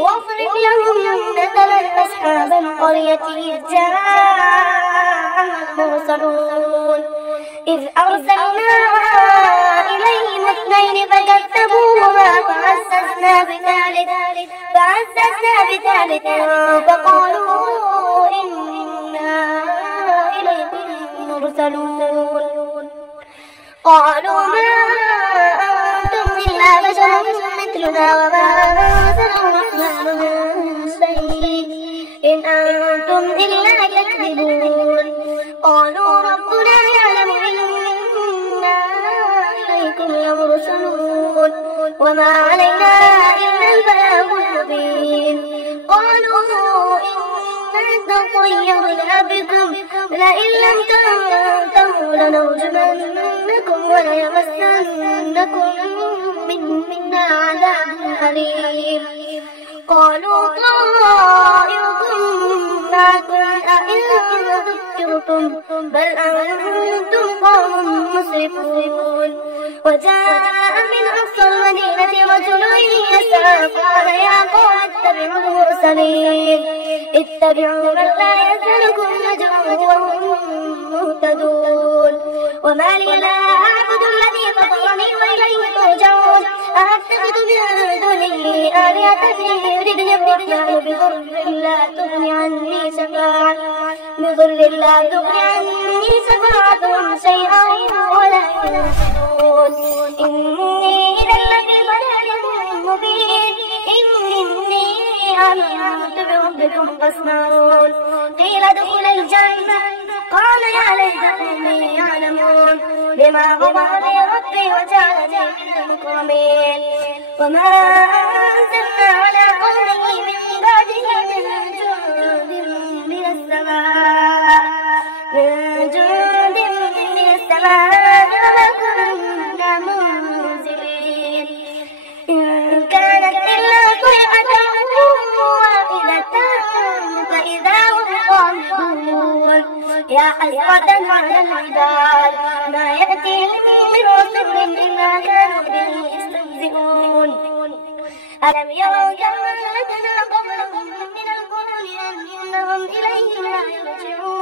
واضرب لهم مثلا أصحاب القرية إذ جاءها المرسلون إذ أرسلنا إليهم اثنين فكذبوهما فعززنا بثالث فقالوا إنا إليكم مرسلون قالوا ما أنتم إلا بشر مثلنا وما أنزل الرحمن من شيء إن أنتم إلا تكذبون قالوا ربنا يعلم إنا إليكم لمرسلون وما علينا إلا البلاغ المبين قالوا إنا تطيرنا بكم لئن لم تنتهوا لنرجمنكم وليمسنكم منا عذاب أليم قالوا طائركم معكم أئن ذكرتم بل أنتم قوم مسرفون وجاء من أقصى المدينة رجل يسعى قال يا قوم اتبعوا المرسلين اتبعوا من لا يسألكم أجرا وهم مهتدون وما لي لا أعبد الذي فطرني وإليه ترجعون أأتخذ من دونه آلهة يردني الرحمن بضر لا تغني عني شفاعتهم شيئا ولا ينصرون إني إذا لفي ضلال مبين إني آمنت بربكم فاسمعون قيل ادخل الجنة قال يا ليت قومي يعلمون بما غفر لي ربي وجعلني من المكرمين وما أنزلنا على قومه من بعده من جند من السماء وما كنا منزلين إن كانت إلا صيحة واحدة فإذا هم خامدون يا حسرة على العباد ما يأتيهم من رسول إلا كانوا به يستهزئون ألم يروا كما أهلكنا قبلهم من القرون أنهم إليهم لا يرجعون